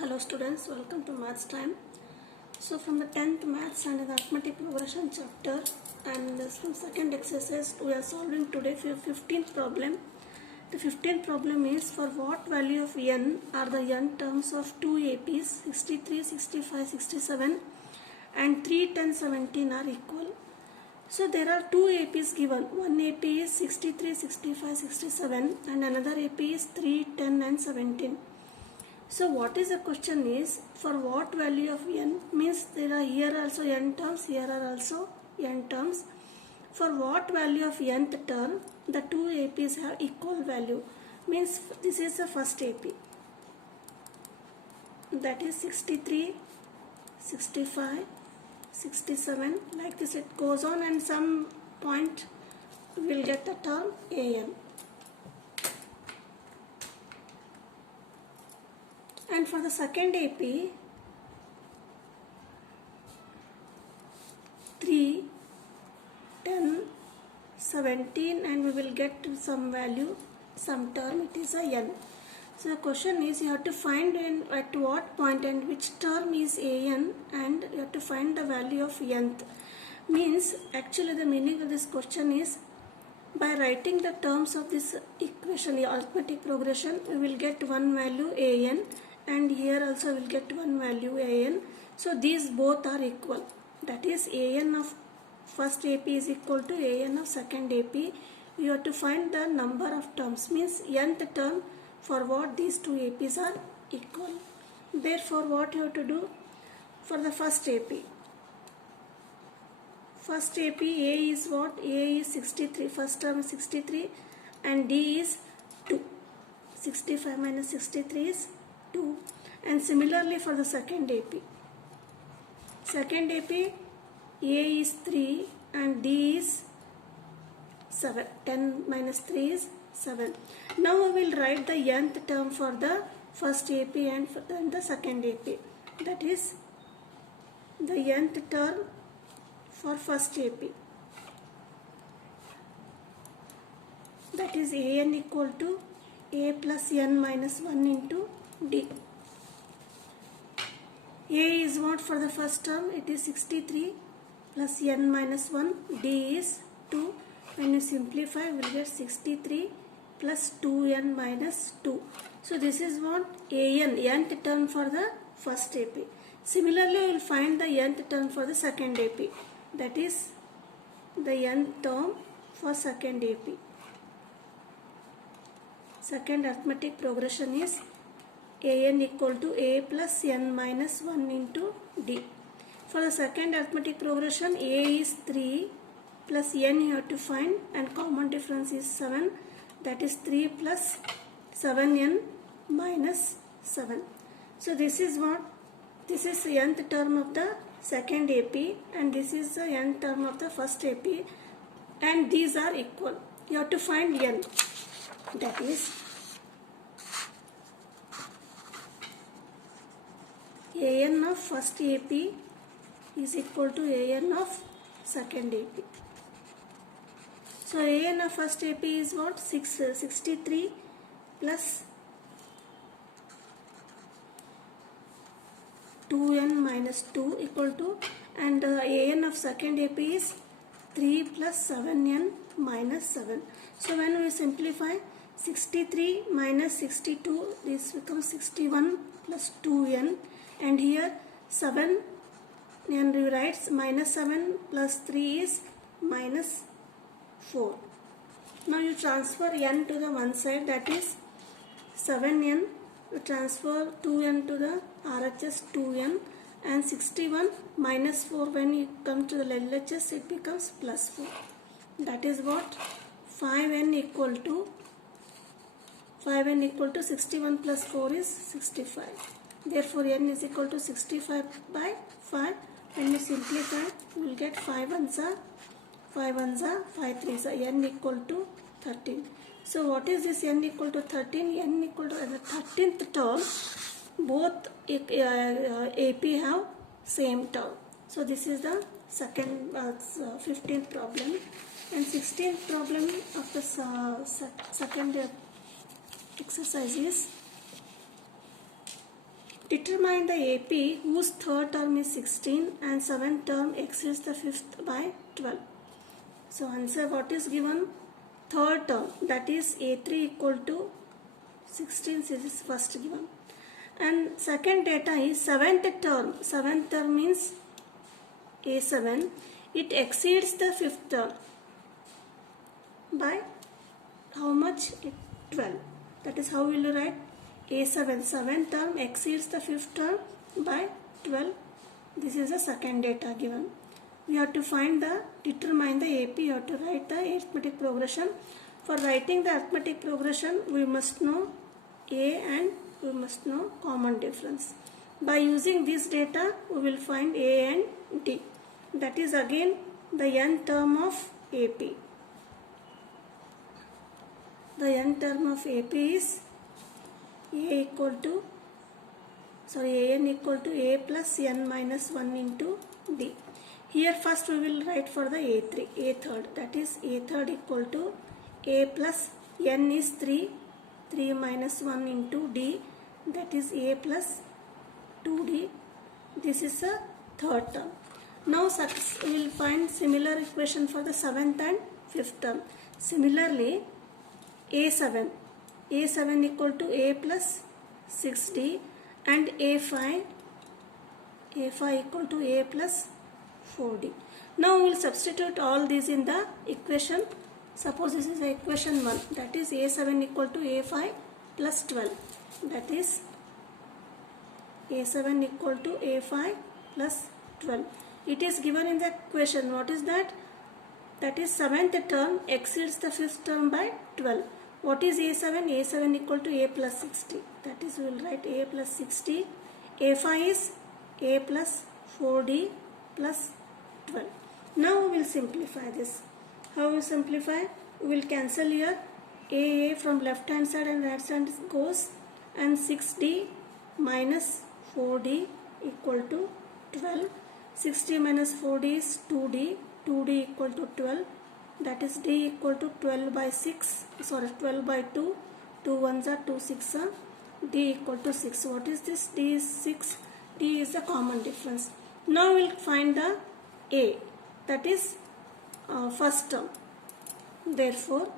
Hello students, welcome to Maths time. So from the 10th Maths and the Arithmetic Progression chapter and from second exercise we are solving today for 15th problem. The 15th problem is for what value of n are the n terms of two APs 63, 65, 67 and 3, 10, 17 are equal. So there are two APs given. One AP is 63, 65, 67 and another AP is 3, 10 and 17. So what is the question is for what value of n means there are here also n terms, here are also n terms. For what value of nth term the two APs have equal value means this is the first AP, that is 63, 65, 67, like this it goes on and some point we will get the term an. And for the second AP 3, 10, 17 and we will get to some value, some term, it is a n. So the question is you have to find at what point and which term is an and you have to find the value of nth. Means actually the meaning of this question is by writing the terms of this equation, the arithmetic progression, we will get one value an and here also we will get one value an. So these both are equal. That is an of first AP is equal to an of second AP. You have to find the number of terms, means nth term for what these two APs are equal. Therefore what you have to do for the first AP? First AP A is what? A is 63, first term is 63 and D is 2. 65 minus 63 is 2. And similarly for the second AP. Second AP A is 3 and D is 7. 10 minus 3 is 7. Now we will write the nth term for the first AP and for the second AP. That is the nth term for first AP. That is an equal to a plus n minus 1 into d. A is what for the first term? It is 63 plus n minus 1. D is 2. When you simplify, we will get 63 plus 2n minus 2. So this is what an, nth term for the first AP. Similarly, we will find the nth term for the second AP. That is the nth term for second AP. Second arithmetic progression is an equal to a plus n minus 1 into d. For the second arithmetic progression, a is 3 plus n you have to find and common difference is 7. That is 3 plus 7n minus 7. So this is what? This is the nth term of the second AP and this is the nth term of the first AP and these are equal. You have to find n. That is an of first AP is equal to an of second AP. So an of first AP is what? 63 plus 2n minus 2 equal to, and an of second AP is 3 plus 7n minus 7. So when we simplify 63 minus 62, this becomes 61 plus 2n and here 7 and we write minus 7 plus 3 is minus 4. Now you transfer n to the one side, that is 7n. You transfer 2n to the RHS 2n and 61 minus 4 when you come to the LHS it becomes plus 4. That is what 5n equal to 61 plus 4 is 65. Therefore n is equal to 65 by 5. When you simplify you will get 5 ones are 5 3s are n equal to 13. So what is this n equal to 13? N equal to the 13th term. Both AP have same term. So this is the second 15th problem. And 16th problem of the second exercise is Determine the AP whose third term is 16 and seventh term exceeds the fifth by 12. So answer what is given? Third term, that is A3 equal to 16, this is first given. And second data is seventh term. Seventh term means A7. It exceeds the fifth term by how much? 12. That is how will you write? A7, seventh term exceeds the fifth term by 12. This is the second data given. We have to determine the AP. You have to write the arithmetic progression. For writing the arithmetic progression, we must know A and we must know common difference. By using this data, we will find A and D. That is again the n term of AP. The n term of AP is an equal to A plus n minus 1 into D. Here first we will write for the A third. That is A third equal to A plus n is 3 minus 1 into D. That is A plus 2D. This is a third term. Now we will find similar equation for the seventh and fifth term. Similarly, A7 equal to A plus 6D and A5 equal to A plus 4D. Now we will substitute all these in the equation. Suppose this is equation 1, that is A7 equal to A5 plus 12. That is A7 equal to A5 plus 12. It is given in the equation. What is that? That is seventh term exceeds the fifth term by 12. What is A7? A7 equal to A plus 60. That is, we will write A plus 60. A5 is A plus 4D plus 12. Now we will simplify this. How we simplify? We will cancel here. A from left hand side and right side goes, and 6D minus 4D equal to 12. 60 minus 4D is 2D. 2D equal to 12. That is D equal to 12 by 2. 2 ones are 2 6 are. D equal to 6. What is this? D is 6. D is the common difference. Now we will find the A. That is first term. Therefore,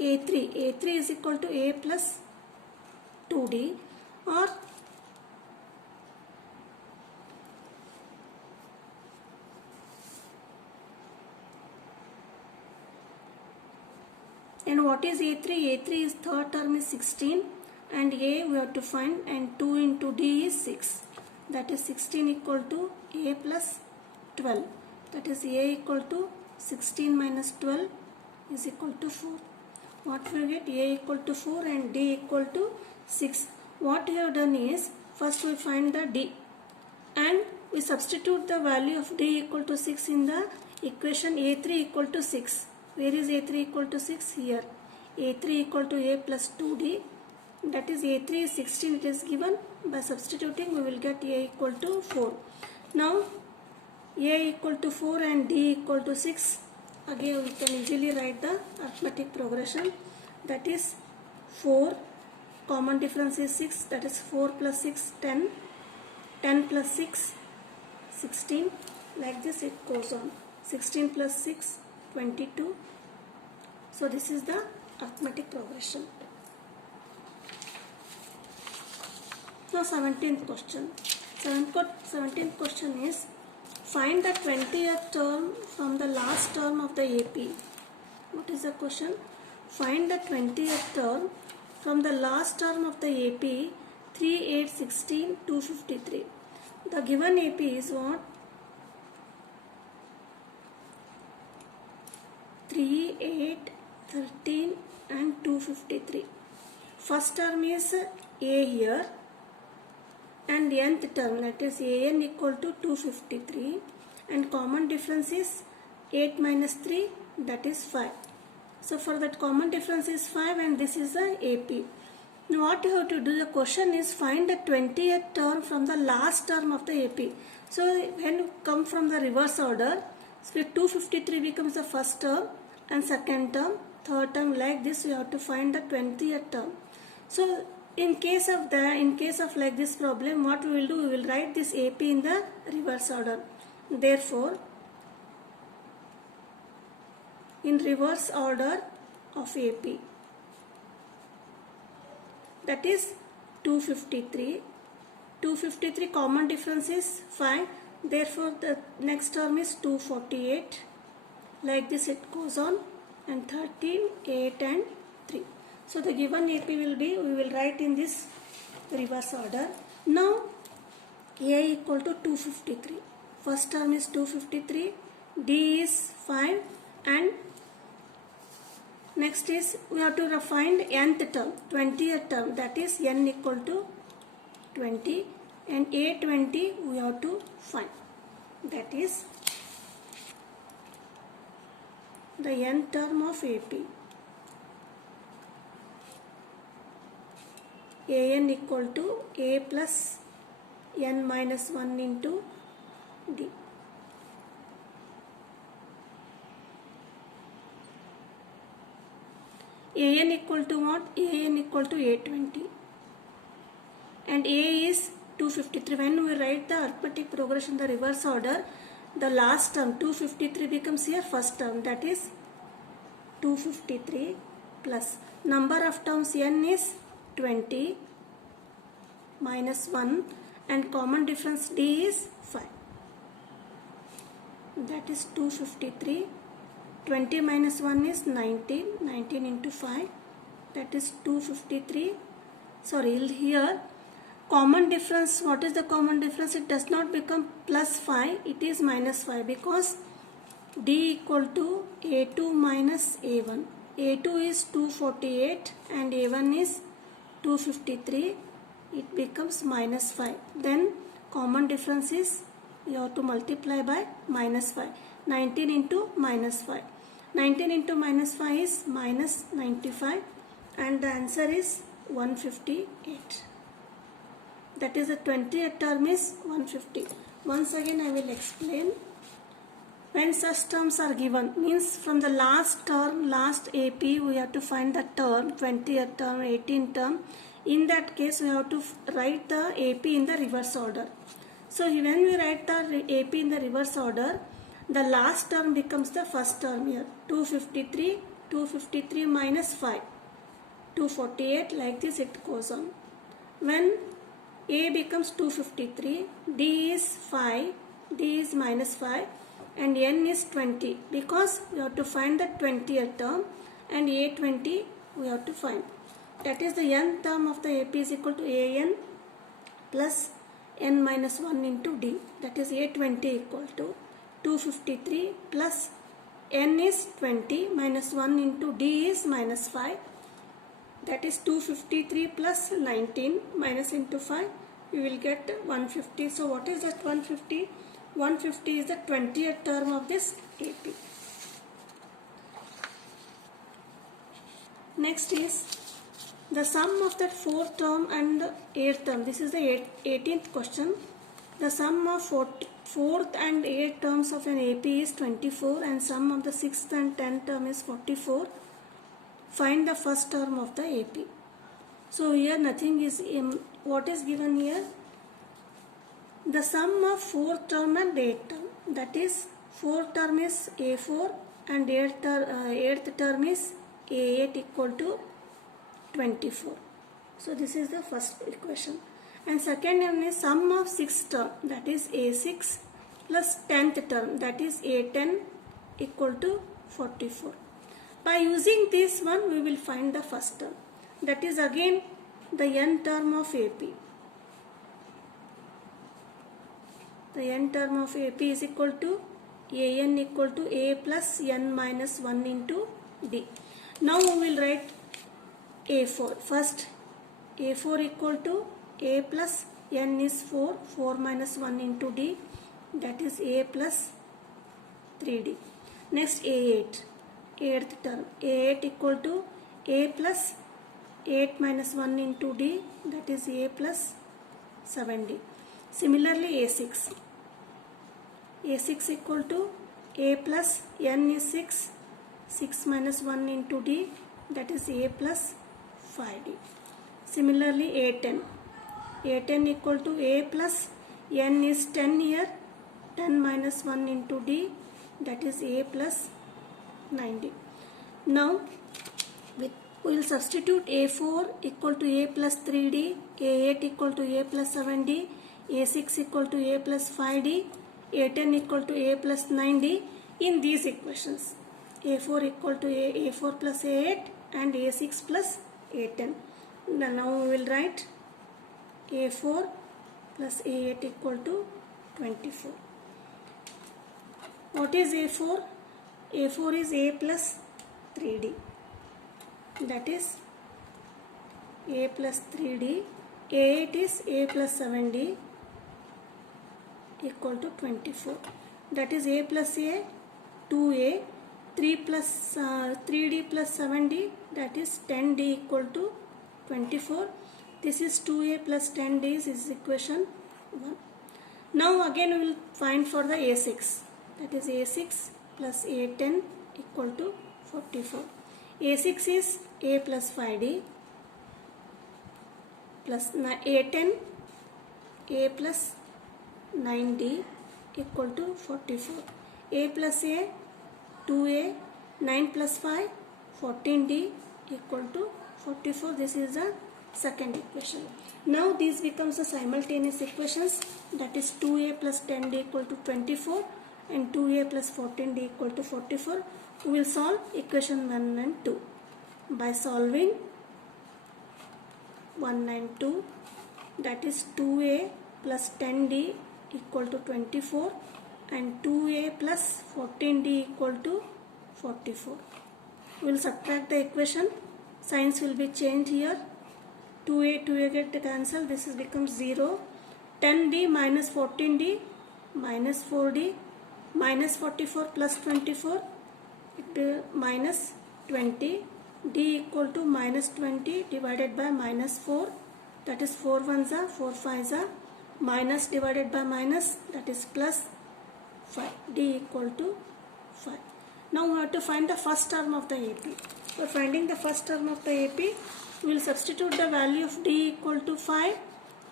A3 is equal to A plus 2D, or and what is A3? A3 is third term is 16 and A we have to find, and 2 into D is 6. That is 16 equal to A plus 12. That is A equal to 16 minus 12 is equal to 4. What we get? A equal to 4 and D equal to 6. What we have done is, first we find the D and we substitute the value of D equal to 6 in the equation A3 equal to 6. Where is A3 equal to 6? Here. A3 equal to A plus 2D. That is A3 is 16, it is given. By substituting we will get A equal to 4. Now A equal to 4 and D equal to 6. Again we can easily write the arithmetic progression. That is 4. Common difference is 6. That is 4 plus 6, 10. 10 plus 6, 16. Like this it goes on. 16 plus 6, 22. So this is the arithmetic progression. Now 17th question. 17th question is, find the 20th term from the last term of the AP. What is the question? Find the 20th term from the last term of the AP 3, 8, 16, 253. The given AP is what? 3, 8, 13 and 253. First term is A here, and nth term, that is an equal to 253, and common difference is 8 minus 3, that is 5. So for that common difference is 5 and this is the AP. Now what you have to do, the question is find the 20th term from the last term of the AP. So when you come from the reverse order, so 253 becomes the first term and second term, third term, like this you have to find the 20th term. So in case of like this problem, what we will do, we will write this AP in the reverse order. Therefore, in reverse order of AP, that is 253. 253 common difference is 5. Therefore, the next term is 248. Like this it goes on, and 13, 8 and 3. So the given AP will be, we will write in this reverse order. Now A equal to 253. First term is 253, D is 5, and next is we have to find nth term, 20th term, that is n equal to 20, and A20 we have to find. That is the nth term of AP. An equal to A plus n minus 1 into D. An equal to what? An equal to A20. And A is 253. When we write the arithmetic progression in the reverse order, the last term 253 becomes here first term, that is 253 plus number of terms n is 20 minus 1, and common difference D is 5. That is 253. 20 minus 1 is 19. 19 into 5, that is 253. Sorry, here common difference, what is the common difference? It does not become plus 5, it is minus 5, because D equal to A2 minus A1. A2 is 248 and A1 is 253. It becomes minus 5. Then common difference is, you have to multiply by minus 5. 19 into minus 5. 19 into minus 5 is minus 95, and the answer is 158. That is the 20th term is 150. Once again I will explain. When such terms are given, means from the last term, last AP, we have to find the term, 20th term, 18th term. In that case, we have to write the AP in the reverse order. So when we write the AP in the reverse order, the last term becomes the first term here. 253, 253 minus 5, 248, like this it goes on. When A becomes 253, D is 5, D is minus 5, and n is 20, because we have to find the 20th term, and A20 we have to find. That is the nth term of the AP is equal to An plus n minus 1 into D. That is A20 equal to 253 plus n is 20 minus 1 into D is minus 5. That is 253 plus 19 minus into 5. We will get 150. So what is that 150? 150 is the 20th term of this AP. Next is the sum of that 4th term and the 8th term. This is the 18th question. The sum of 4th and 8th terms of an AP is 24, and sum of the 6th and 10th term is 44. Find the first term of the AP. So here nothing is what is given here. The sum of 4th term and 8th term. That is 4th term is A4 and 8th term is A8 equal to 24. So this is the first equation. And second one is sum of 6th term, that is A6 plus 10th term, that is A10 equal to 44. By using this one, we will find the first term. That is again the n term of AP. The n term of AP is equal to An equal to A plus n minus 1 into D. Now we will write A4. First A4 equal to A plus n is 4. 4 minus 1 into D. That is A plus 3D. Next A8. 8th term. A8 equal to A plus 8 minus 1 into D. That is A plus 7D. Similarly A6. A6 equal to A plus n is 6. 6 minus 1 into D. That is A plus 5D. Similarly, A10. A10 equal to A plus n is 10 here. 10 minus 1 into D, that is A plus 9D. Now, we will substitute A4 equal to A plus 3D, A8 equal to A plus 7D, A6 equal to A plus 5D, A10 equal to A plus 9D in these equations. A4 equal to A4 plus A8 and A6 plus A10. Now we will write A4 plus A8 equal to 24. What is A4? A4 is A plus 3D. That is A plus 3D. A8 is A plus 7D equal to 24. That is A plus A, 2A, 3D plus 7D, that is 10D equal to 24. This is 2A plus 10D is equation 1. Now again we will find for the A6. That is A6 plus A10 equal to 44. A6 is A plus 5D plus A10 A plus 9D equal to 44. A plus A, 2A, 9 plus 5, 14D equal to 44. This is the second equation. Now these becomes the simultaneous equations, that is 2A plus 10D equal to 24 and 2A plus 14D equal to 44. We will solve equation 1 and 2 by solving 1 and 2, that is 2A plus 10D equal to 24 and 2A plus 14D equal to 44. We will subtract the equation. Signs will be changed here. 2A get cancelled. This becomes 0. 10D minus 14D minus 4D minus 44 plus 24 minus 20. D equal to minus 20 divided by minus 4. That is 4 ones are 4 5s are minus divided by minus, that is plus 5. D equal to 5. Now we have to find the first term of the AP. For finding the first term of the AP, we will substitute the value of D equal to 5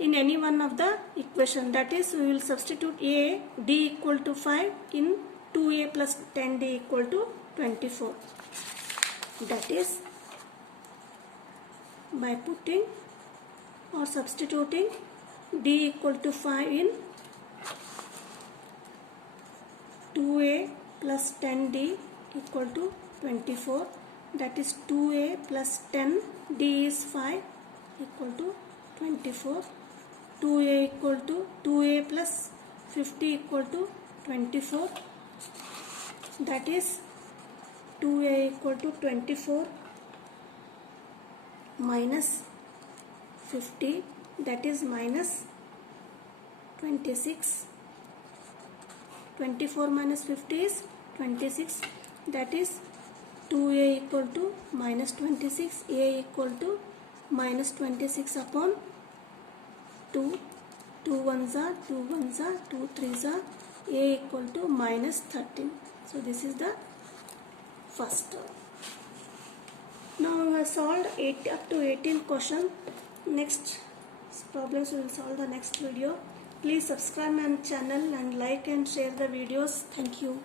in any one of the equation. That is, we will substitute D equal to 5 in 2A plus 10D equal to 24. That is, by putting or substituting D equal to 5 in 2A plus 10D equal to 24. That is 2A plus 10, D is 5 equal to 24. 2A equal to 2A plus 50 equal to 24. That is 2A equal to 24 minus 50, that is minus 26. 24 minus 50 is 26. That is 2A equal to minus 26. A equal to minus 26 upon 2. 2 ones are 2 ones are 2 3s are. A equal to minus 13. So this is the first term. Now we have solved up to 18 question. Next problems we will solve the next video. Please subscribe my channel and like and share the videos. Thank you.